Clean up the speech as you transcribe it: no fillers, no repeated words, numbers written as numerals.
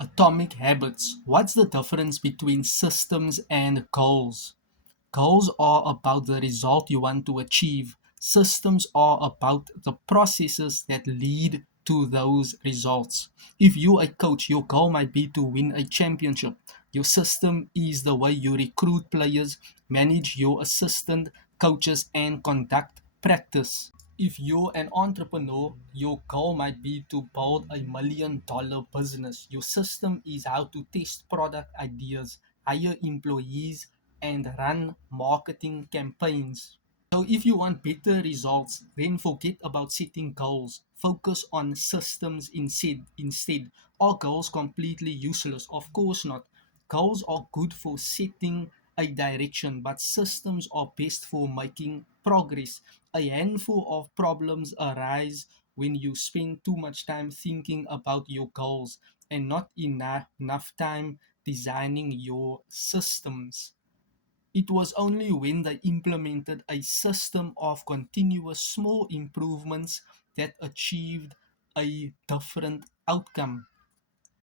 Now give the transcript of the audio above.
Atomic habits. What's the difference between systems and goals? Goals are about the result you want to achieve. Systems are about the processes that lead to those results. If you're a coach, your goal might be to win a championship. Your system is the way you recruit players, manage your assistant coaches, and conduct practice. If you're an entrepreneur, your goal might be to build $1 million business. Your system is how to test product ideas, hire employees, and run marketing campaigns. So, if you want better results, then forget about setting goals. Focus on systems instead. Are goals completely useless? Of course not. Goals are good for setting a direction, but systems are best for making progress. A handful of problems arise when you spend too much time thinking about your goals and not enough time designing your systems. It was only when they implemented a system of continuous small improvements that achieved a different outcome.